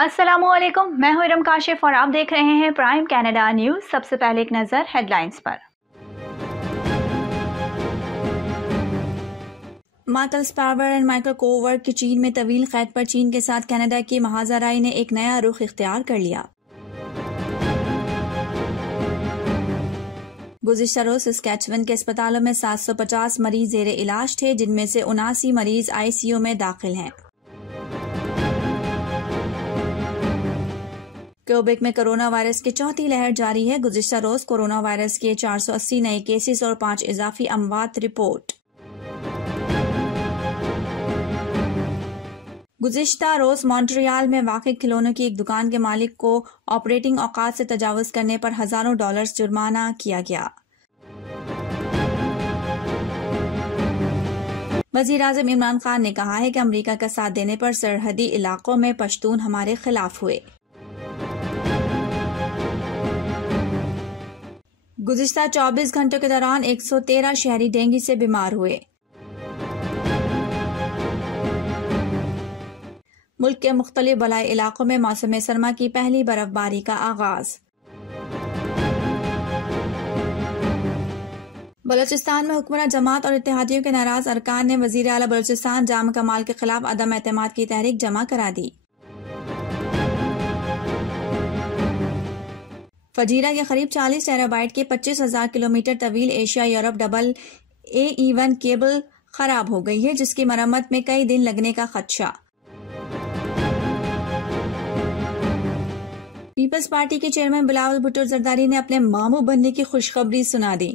अस्सलामुअलैकुम, मैं हूं इरम काशिफ और आप देख रहे हैं प्राइम कनाडा न्यूज़। सबसे पहले एक नज़र हेडलाइंस पर। माइकल स्पैवर और माइकल कोवर की चीन में तवील कैद पर चीन के साथ कनाडा की महाजराई ने एक नया रुख इख्तियार कर लिया। गुज़िश्ता रोज सस्कैचुअन के अस्पतालों में 750 मरीज जेर इलाज थे, जिनमें से 79 मरीज ICU में दाखिल हैं। क्यूबेक में कोरोना वायरस की चौथी लहर जारी है। गुज़िश्ता रोज कोरोना वायरस के 480 नए केसेस और 5 इजाफी अमवात रिपोर्ट। गुज़िश्ता रोज मॉन्ट्रियल में वाक़ई खिलौनों की एक दुकान के मालिक को ऑपरेटिंग औकात से तजावुज़ करने पर हज़ारों डॉलर्स जुर्माना किया गया। वज़ीर-ए-आज़म इमरान खान ने कहा है कि अमरीका का साथ देने पर सरहदी इलाकों में पश्तून हमारे खिलाफ हुए। गुज़िश्ता 24 घंटों के दौरान 113 शहरी डेंगू से बीमार हुए। मुल्क के मुख्तलिफ बलाई इलाकों में मौसम सरमा की पहली बर्फबारी का आगाज। बलोचिस्तान में हुक्मरान जमात और इत्तेहादियों के नाराज अरकान ने वज़ीर आला बलोचिस्तान जाम कमाल के खिलाफ अदम एतमाद की तहरीक जमा करा दी। फजीरा के करीब 40 टेराबाइट के 25,000 किलोमीटर तवील Asia Europe double AE1 cable खराब हो गई है, जिसकी मरम्मत में कई दिन लगने का खदशा। पीपल्स पार्टी के चेयरमैन बिलावल भुट्टो जरदारी ने अपने मामू बनने की खुशखबरी सुना दी।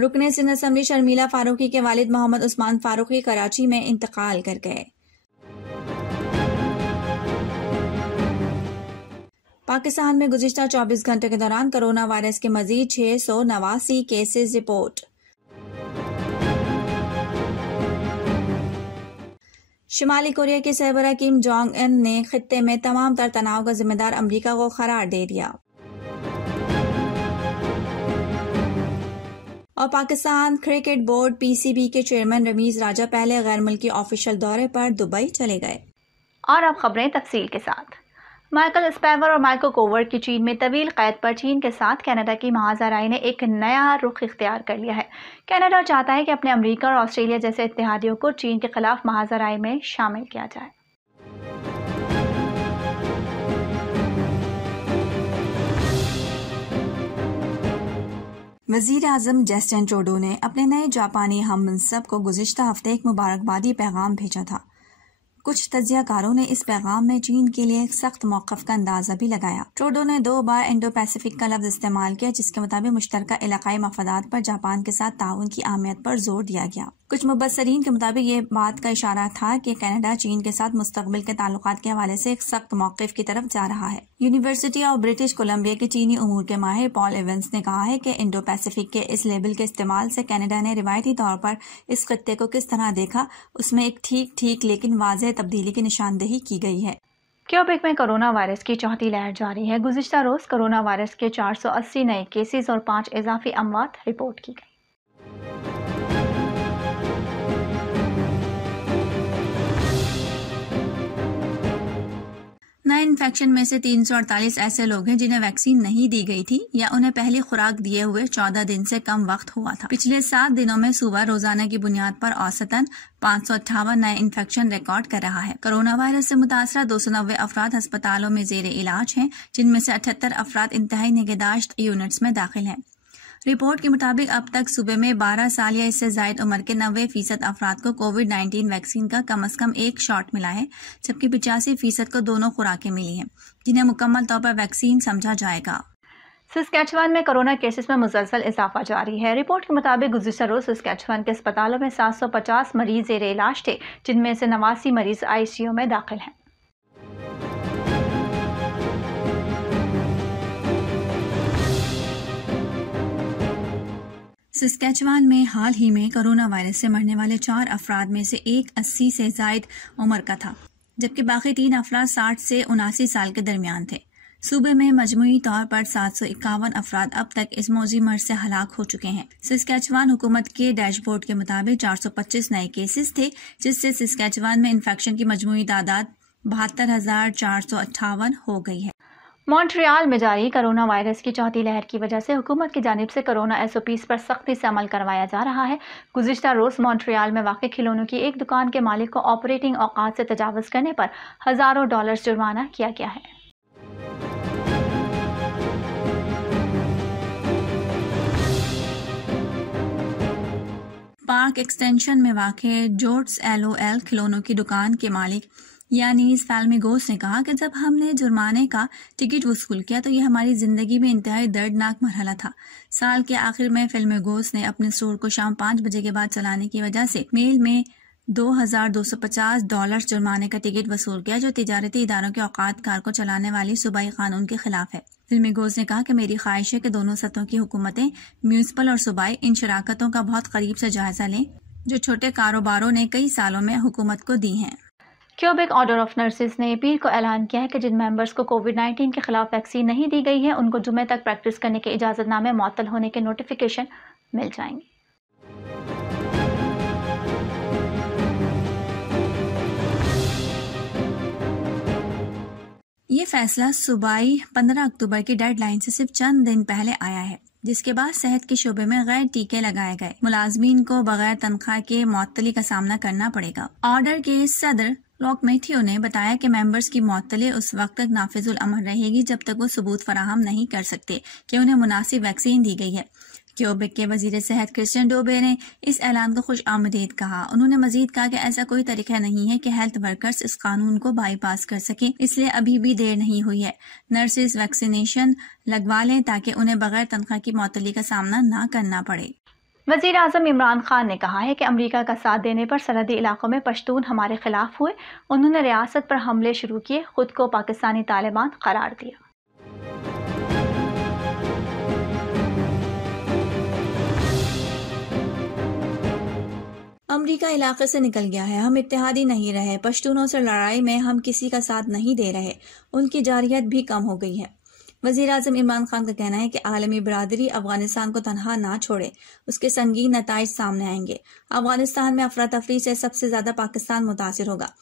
रुकने सिंध असम्बली शर्मिला फारूकी के वालिद मोहम्मद उस्मान फारूकी कराची में इंतकाल कर गए। पाकिस्तान में गुज़िश्ता 24 घंटे के दौरान कोरोना वायरस के मजीद 689 केसेस रिपोर्ट। शिमाली कोरिया के सरबराह किम जोंग उन ने खित्ते में तमाम तर तनाव का जिम्मेदार अमरीका को करार दे दिया। और पाकिस्तान क्रिकेट बोर्ड PCB के चेयरमैन रमीज राजा पहले गैर मुल्की ऑफिशियल दौरे पर दुबई चले गए। और अब खबरें तफसील के साथ। माइकल स्पैवर और माइकल कोवर की चीन में तवील कैद पर चीन के साथ कनाडा की महाजराई ने एक नया रुख इख्तियार कर लिया है। कनाडा चाहता है कि अपने अमेरिका और ऑस्ट्रेलिया जैसे इत्तेहादियों को चीन के खिलाफ महाजराई में शामिल किया जाए। वज़ीर-ए-आज़म जस्टिन ट्रूडो ने अपने नए जापानी हम मनसब को गुज़िश्ता हफ्ते एक मुबारकबादी पैगाम भेजा था। कुछ तज्जियाकारों ने इस पैगाम में चीन के लिए एक सख्त मौक़िफ़ का अंदाज़ा भी लगाया। ट्रूडो ने 2 बार इंडो पैसिफिक का लफ्ज़ इस्तेमाल किया, जिसके मुताबिक मुश्तरका इलाक़ाई मफादात पर जापान के साथ ताउन की अहमियत पर जोर दिया गया। कुछ मुबस्सरीन के मुताबिक ये बात का इशारा था कि कनाडा चीन के साथ मुस्तक़बिल के ताल्लुकात के हवाले से एक सख्त मौक़िफ़ की तरफ जा रहा है। यूनिवर्सिटी ऑफ ब्रिटिश कोलंबिया के चीनी उमूर के माहिर पॉल एवंस ने कहा है कि इंडो पैसिफिक के इस लेबल के इस्तेमाल से कनाडा ने रिवायती तौर पर इस खित्ते को किस तरह देखा, उसमें एक ठीक लेकिन वाज़ेह तब्दीली की निशानदेही की गई है। क्यूबेक में कोरोना वायरस की चौथी लहर जारी है। गुज़िश्ता रोज कोरोना वायरस के 480 नए केसेस और 5 इजाफी अमवात रिपोर्ट की गई। नए इन्फेक्शन में से 348 ऐसे लोग हैं जिन्हें वैक्सीन नहीं दी गई थी या उन्हें पहली खुराक दिए हुए 14 दिन से कम वक्त हुआ था। पिछले 7 दिनों में सूबा रोजाना की बुनियाद पर औसतन 558 नए इन्फेक्शन रिकॉर्ड कर रहा है। कोरोना वायरस से मुतासरा 290 अफराद अस्पतालों में जेर इलाज हैं, जिनमें से 78 अफराद इंतहाई निगहदाश्त यूनिट्स में दाखिल हैं। रिपोर्ट के मुताबिक अब तक सूबे में 12 साल या इससे जायद उम्र के 90% अफराद को कोविड-19 वैक्सीन का कम से कम एक शॉट मिला है, जबकि 85% को दोनों खुराकें मिली हैं, जिन्हें मुकम्मल तौर पर वैक्सीन समझा जाएगा। सस्कैचुअन में कोरोना केसेस में मुसलसल इजाफा जारी है। रिपोर्ट के मुताबिक गुज़िश्ता रोज सस्कैचुअन के अस्पतालों में 750 मरीज जेर इलाज थे, जिनमें से 89 मरीज ICU में दाखिल हैं। सस्कैचुअन में हाल ही में कोरोना वायरस से मरने वाले 4 अफराद में से एक 80 से जायद उम्र का था, जबकि बाकी 3 अफराद 60 से 79 साल के दरमियान थे। सूबे में मजमूई तौर पर 751 अफराद अब तक इस मौजी मर्ज से हलाक हो चुके हैं। सिस्कैचवान हुकूमत के डैशबोर्ड के मुताबिक 425 नए केसेस थे, जिससे सिस्कैचवान में इन्फेक्शन की मजमूई तादाद 72,458 हो गई है। मॉन्ट्रियल में जारी कोरोना वायरस की चौथी लहर की वजह से हुकूमत की जानिब से कोरोना SOPs पर सख्ती से अमल करवाया जा रहा है। गुज़िश्ता रोज़ मॉन्ट्रियल में वाक़ खिलौनों की एक दुकान के मालिक को ऑपरेटिंग औकात से तजावुज़ करने पर हज़ारों डॉलर जुर्माना किया गया है। पार्क एक्सटेंशन में वाक़े जोट्स LOL खिलौनों की दुकान के मालिक यानीस फाल्मिगोस ने कहा कि जब हमने जुर्माने का टिकट वसूल किया तो यह हमारी जिंदगी में इंतहाई दर्दनाक मरहला था। साल के आखिर में फाल्मिगोस ने अपने स्टोर को शाम 5 बजे के बाद चलाने की वजह से मेल में $2,250 जुर्माने का टिकट वसूल किया, जो तिजारती इदारों के औकात कार को चलाने वाली सूबाई कानून के खिलाफ है। फाल्मिगोस ने कहा कि मेरी ख्वाहिश है कि दोनों सतहों की हुकूमतें म्यूनिसिपल और सूबाई इन शराकतों का बहुत करीब से जायजा लें जो छोटे कारोबारों ने कई सालों में हुकूमत को दी हैं। क्यूबिक ऑर्डर ऑफ नर्सेज ने पीर को ऐलान किया है कि जिन मेंबर्स को कोविड-19 के खिलाफ वैक्सीन नहीं दी गई है उनको जुमे तक प्रैक्टिस करने के इजाजतनामे मुअत्तल होने के नोटिफिकेशन मिल जाएंगे। ये फैसला सूबाई 15 अक्टूबर की डेडलाइन से सिर्फ चंद दिन पहले आया है, जिसके बाद सेहत के शोबे में गैर टीके लगाए गए मुलाजमीन को बगैर तनख्वाह के मुअत्तली का सामना करना पड़ेगा। ऑर्डर के सदर लॉक मैथ्यू ने बताया कि मेंबर्स की मुअत्तली उस वक्त तक नाफिजुल अमल रहेगी जब तक वो सबूत फराहम नहीं कर सकते कि उन्हें मुनासिब वैक्सीन दी गई है। क्यूबेक के वजीर सेहत क्रिस्टियन डोबे ने इस ऐलान को खुश आमदीद कहा। उन्होंने मजीद कहा कि ऐसा कोई तरीका नहीं है कि हेल्थ वर्कर्स इस कानून को बाईपास कर सकें, इसलिए अभी भी देर नहीं हुई है। नर्सेज वैक्सीनेशन लगवा लें ताकि उन्हें बगैर तनख्वाह की मुअत्तली का सामना न करना पड़े। वज़ीर आज़म इमरान खान ने कहा है कि अमेरिका का साथ देने पर सरहदी इलाकों में पश्तून हमारे खिलाफ हुए। उन्होंने रियासत पर हमले शुरू किए, खुद को पाकिस्तानी तालिबान करार दिया। अमेरिका इलाके से निकल गया है, हम इत्तेहादी नहीं रहे। पश्तूनों से लड़ाई में हम किसी का साथ नहीं दे रहे। उनकी जारियत भी कम हो गई है। वज़ीर आज़म इमरान खान का कहना है कि आलमी बरादरी अफगानिस्तान को तनहा ना छोड़े, उसके संगीन नताइज सामने आएंगे। अफगानिस्तान में अफरा तफरी से सबसे ज्यादा पाकिस्तान मुतासिर होगा।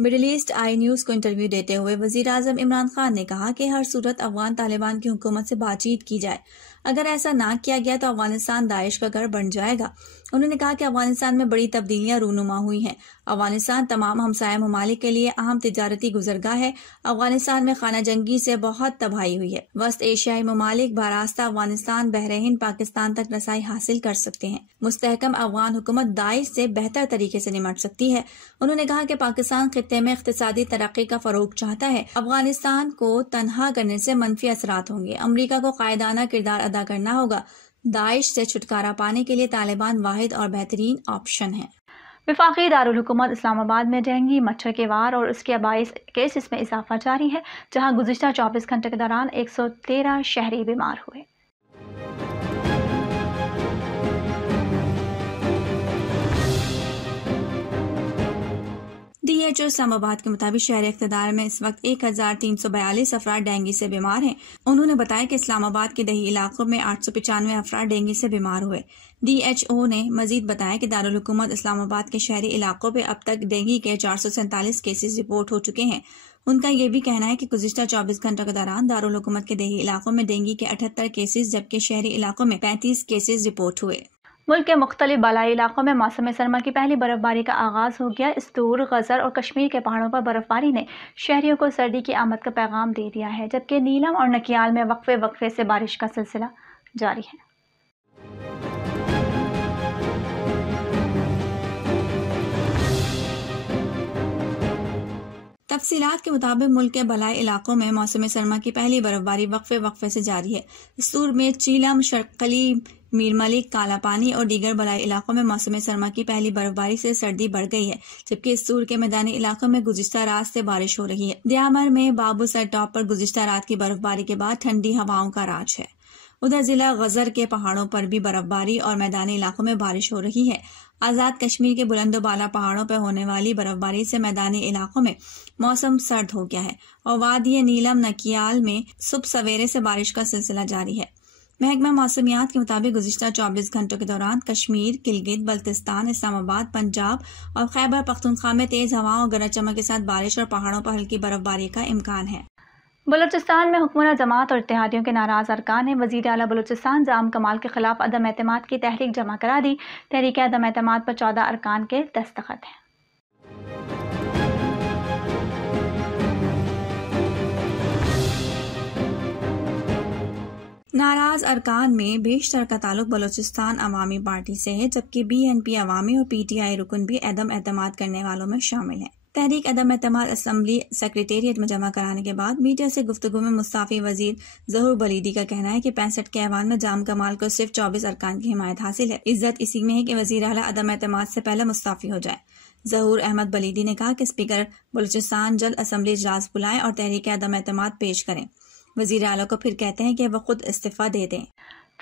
मिडिल ईस्ट आई न्यूज को इंटरव्यू देते हुए वज़ीर आज़म इमरान खान ने कहा कि हर सूरत अफगान तालिबान की हुकूमत से बातचीत की जाए। अगर ऐसा ना किया गया तो अफगानिस्तान दाइश का घर बन जाएगा। उन्होंने कहा कि अफगानिस्तान में बड़ी तब्दीलियां रूनुमा हुई हैं। अफगानिस्तान तमाम हमसाया ममालिक के लिए अहम तिजारती गुजरगाह है। अफगानिस्तान में खाना जंगी से बहुत तबाही हुई है। वस्त एशियाई ममालिक बरास्ता अफगानिस्तान, बहरीन, पाकिस्तान तक रसाई हासिल कर सकते हैं। मुस्तहकम अफगान हुकूमत दाइश से बेहतर तरीके से निमट सकती है। उन्होंने कहा कि पाकिस्तान खित्ते में इख्तिसादी तरक्की का फरोग चाहता है। अफगानिस्तान को तनहा करने से मनफी असरात होंगे। अमरीका को कायदाना किरदार अदा करना होगा। दाइश से छुटकारा पाने के लिए तालिबान वाहिद और बेहतरीन ऑप्शन है। वफाकी दारुल हुकूमत इस्लामाबाद में डेंगू मच्छर के वार और उसके बाइस केसेस में इजाफा जारी है, जहां गुज़िश्ता 24 घंटे के दौरान 113 शहरी बीमार हुए। DHO इस्लामाबाद के मुताबिक शहर इख्तिदार में इस वक्त 1342 अफराद डेंगू से बीमार हैं। उन्होंने बताया कि इस्लामाबाद के दही इलाकों में 895 अफराद डेंगू से बीमार हुए। DHO ने मजीद बताया कि दारुल हुकूमत इस्लामाबाद के शहरी इलाकों में अब तक डेंगू के 447 केसेस रिपोर्ट हो चुके हैं। उनका ये भी कहना है कि गुज़िश्ता 24 घंटों के दौरान दारुल हुकूमत के दही इलाकों में डेंगू के 78 केसेस जबकि शहरी इलाकों में 35 केसेस रिपोर्ट हुए। मुल्क के मुख्तलिफ बालाई इलाकों में मौसम सरमा की पहली बर्फबारी का आगाज हो गया। इस दूर गजर और कश्मीर के पहाड़ों पर बर्फबारी ने शहरियों को सर्दी की आमद का पैगाम दे दिया है, जबकि नीलम और नकियाल में वक्फे वक्फे से बारिश का सिलसिला जारी है। तफसीलात के मुताबिक मुल्क के बलाई इलाकों में मौसम सरमा की पहली बर्फबारी वक्फे वक्फे से जारी है। सूर में चीलम, शर्कली, मीर मलिक, काला पानी और दीगर बलाई इलाकों में मौसम सरमा की पहली बर्फबारी से सर्दी बढ़ गई है, जबकि सूर के मैदानी इलाकों में गुज़िश्ता रात से बारिश हो रही है। दियामर में बाबू सर टॉप पर गुज़िश्ता रात की बर्फबारी के बाद ठंडी हवाओं का राज है। उधर जिला गजर के पहाड़ों पर भी बर्फबारी और मैदानी इलाकों में बारिश हो रही है। आज़ाद कश्मीर के बुलंदोबाला पहाड़ों पर होने वाली बर्फबारी से मैदानी इलाकों में मौसम सर्द हो गया है और वादी नीलम नकियाल में सुबह सवेरे से बारिश का सिलसिला जारी है। महकमा मौसमियात के मुताबिक गुज़िश्ता 24 घंटों के दौरान कश्मीर, गिलगित, बल्तिस्तान, इस्लामाबाद, पंजाब और खैबर पख्तूनख्वा में तेज हवाओं और गरज चमक के साथ बारिश और पहाड़ों पर हल्की बर्फबारी का इम्कान है। बलूचिस्तान में हुक्मरान जमात और इत्तेहादियों के नाराज अरकान ने वज़ीर आला बलूचिस्तान जाम कमाल के खिलाफ अदम एतमाद की तहरीक जमा करा दी। तहरीक अदम एतमाद पर 14 अरकान के दस्तखत हैं। नाराज अरकान में बेशतर का ताल्लुक बलूचिस्तान अवामी पार्टी से है, जबकि BNP अवामी और PTI रुकन भी अदम एतमाद करने वालों में शामिल हैं। तहरीक अदम एतमाद असम्बली सेक्रेटेरिएट में जमा कराने के बाद मीडिया से गुफ्तगू में मुस्ताफी वजीर ज़हूर बलीदी का कहना है कि 65 के ऐवान में जाम कमाल को सिर्फ 24 अरकान की हिमायत हासिल है। इज्जत इसी में है कि वजीर आला अदम एतमाद से पहले मुस्ताफी हो जाए। ज़हूर अहमद बलीदी ने कहा कि स्पीकर बलूचिस्तान जल्द असम्बली इजलास बुलाएं और तहरीक अदम एतमाद पेश करें। वजीर आला को फिर कहते हैं कि वह खुद इस्तीफा दे दें।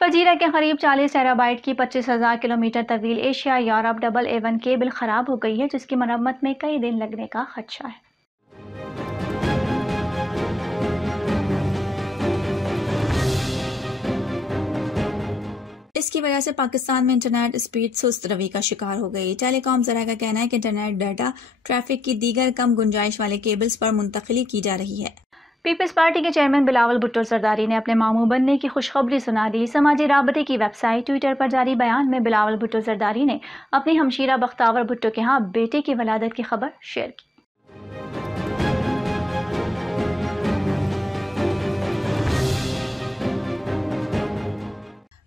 फजीरा के करीब 40 टेराबाइट की 25,000 किलोमीटर तवील Asia Europe double A1 cable खराब हो गई है, जिसकी मरम्मत में कई दिन लगने का खदशा है। इसकी वजह से पाकिस्तान में इंटरनेट स्पीड सुस्त रवि का शिकार हो गई। टेलीकॉम ज़राए का कहना है कि इंटरनेट डाटा ट्रैफिक की दीगर कम गुंजाइश वाले केबल्स पर मुंतकिली की जा रही है। पीपल्स पार्टी के चेयरमैन बिलावल भुट्टो जरदारी ने अपने मामू बनने की खुशखबरी सुना दी। समाजी राबते की वेबसाइट ट्विटर पर जारी बयान में बिलावल भुट्टो जरदारी ने अपनी हमशीरा बख्तावर भुट्टो के यहाँ बेटे की वलादत की खबर शेयर की।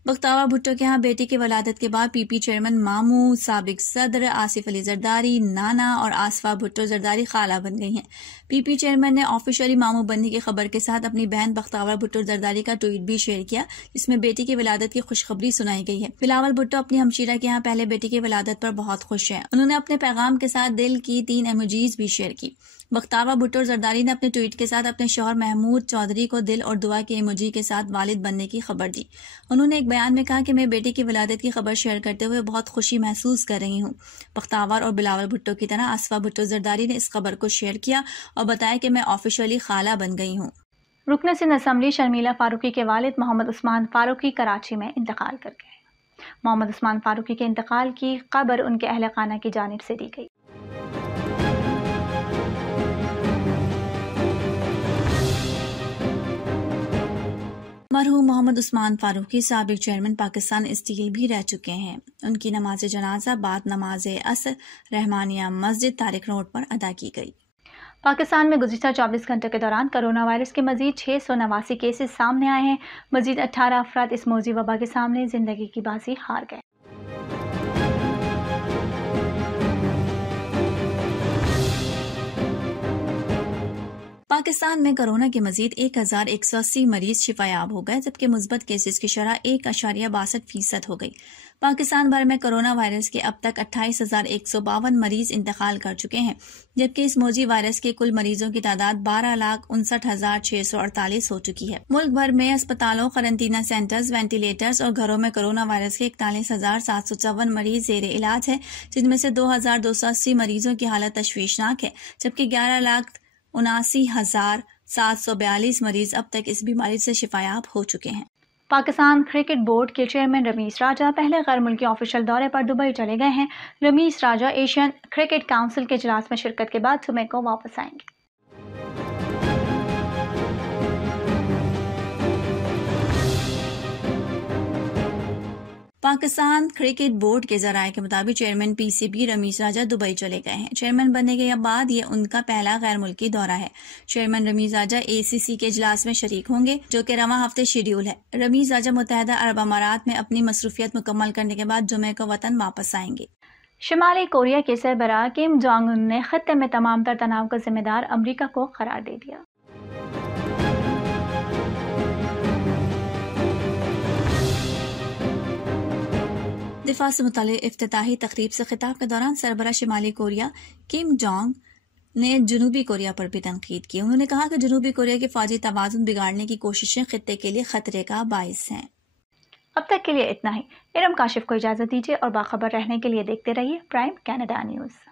बख्तावर भुट्टो के यहाँ बेटी की वलादत के बाद PP चेयरमैन मामू, साबिक सदर आसिफ अली जरदारी, नाना और आसफा भुट्टो जरदारी खाला बन गई हैं। PP चेयरमैन ने ऑफिशियली मामू बनने की खबर के साथ अपनी बहन बख्तावर भुट्टो जरदारी का ट्वीट भी शेयर किया, जिसमें बेटी की वलादत की खुशखबरी सुनाई गई है। बिलावल भुट्टो अपनी हमशीरा के यहाँ पहले बेटी की वलादत पर बहुत खुश हैं। उन्होंने अपने पैगाम के साथ दिल की 3 इमोजीज भी शेयर की। बख्तावर भुट्टो जरदारी ने अपने ट्वीट के साथ अपने शौहर महमूद चौधरी को दिल और दुआ के इमोजी के साथ वालिद बनने की खबर दी। उन्होंने एक बयान में कहा कि मैं बेटी की विलादत की खबर शेयर करते हुए बहुत खुशी महसूस कर रही हूँ। बख्तावर और बिलावल भुट्टो की तरह आसफा भुट्टो जरदारी ने इस खबर को शेयर किया और बताया कि मैं ऑफिशियली खाला बन गई हूँ। रुकन सिंध असम्बली शर्मिला फारूकी के वालिद मोहम्मद उस्मान फारूकी कराची में इंतकाल कर गए। मोहम्मद उस्मान फारूकी के इंतकाल की खबर उनके अहले खाना की जानिब से दी गई। मरहूम मोहम्मद उस्मान फारूकी साबिक चेयरमैन पाकिस्तान स्टील भी रह चुके हैं। उनकी नमाज जनाजा बाद नमाज असर रहमानिया मस्जिद तारिक रोड पर अदा की गई। पाकिस्तान में गुज़िश्ता 24 घंटों के दौरान कोरोना वायरस के मजीद 689 केसेस सामने आए हैं। मजीद 18 अफराद इस मौजी वबा के सामने जिंदगी की बाजी हार गए। पाकिस्तान में कोरोना के मजीद 1180 मरीज शिफायाब हो गए, जबकि मुस्बत केसेस की शरह 1.62% हो गई। पाकिस्तान भर में कोरोना वायरस के अब तक 28,152 मरीज इंतकाल कर चुके हैं, जबकि इस मौजी वायरस के कुल मरीजों की तादाद 12,59,648 हो चुकी है। मुल्क भर में अस्पतालों, क्वारंटीना सेंटर्स, वेंटिलेटर्स और घरों में कोरोना वायरस के 41,754 मरीज जेर इलाज है, जिनमें से 2,280 मरीजों की हालत तशवीशनाक है, जबकि 11,79,742 मरीज अब तक इस बीमारी से शिफायाब हो चुके हैं। पाकिस्तान क्रिकेट बोर्ड के चेयरमैन रमीज राजा पहले गैर मुल्की ऑफिशियल दौरे पर दुबई चले गए हैं। रमीज राजा एशियन क्रिकेट काउंसिल के इजलास में शिरकत के बाद सुबह को वापस आएंगे। पाकिस्तान क्रिकेट बोर्ड के जराये के मुताबिक चेयरमैन PCB रमीज राजा दुबई चले गए हैं। चेयरमैन बनने के बाद ये उनका पहला गैर मुल्की दौरा है। चेयरमैन रमीज राजा ACC के इजलास में शरीक होंगे, जो कि रवां हफ्ते शेड्यूल है। रमीज राजा मुत्तहदा अरब अमारात में अपनी मसरूफियत मुकम्मल करने के बाद जुमे को वतन वापस आएंगे। शुमाली कोरिया के सरबराह किम जोंग उन ने खत्ते में तमाम तर तनाव का जिम्मेदार अमरीका को करार दे दिया। दिफा से मुताल्लिक़ इफ्तिताही तकरीब से खिताब के दौरान सरबराह शुमाली कोरिया किम जोंग ने जनूबी कोरिया पर भी तनकीद की। उन्होंने कहा कि जनूबी कोरिया के फौजी तवाज़ुन बिगाड़ने की कोशिशें खित्ते के लिए खतरे का बाइस हैं। अब तक के लिए इतना ही। इरम काशिफ को इजाज़त दीजिए और बाखबर रहने के लिए देखते रहिए प्राइम कनाडा न्यूज़।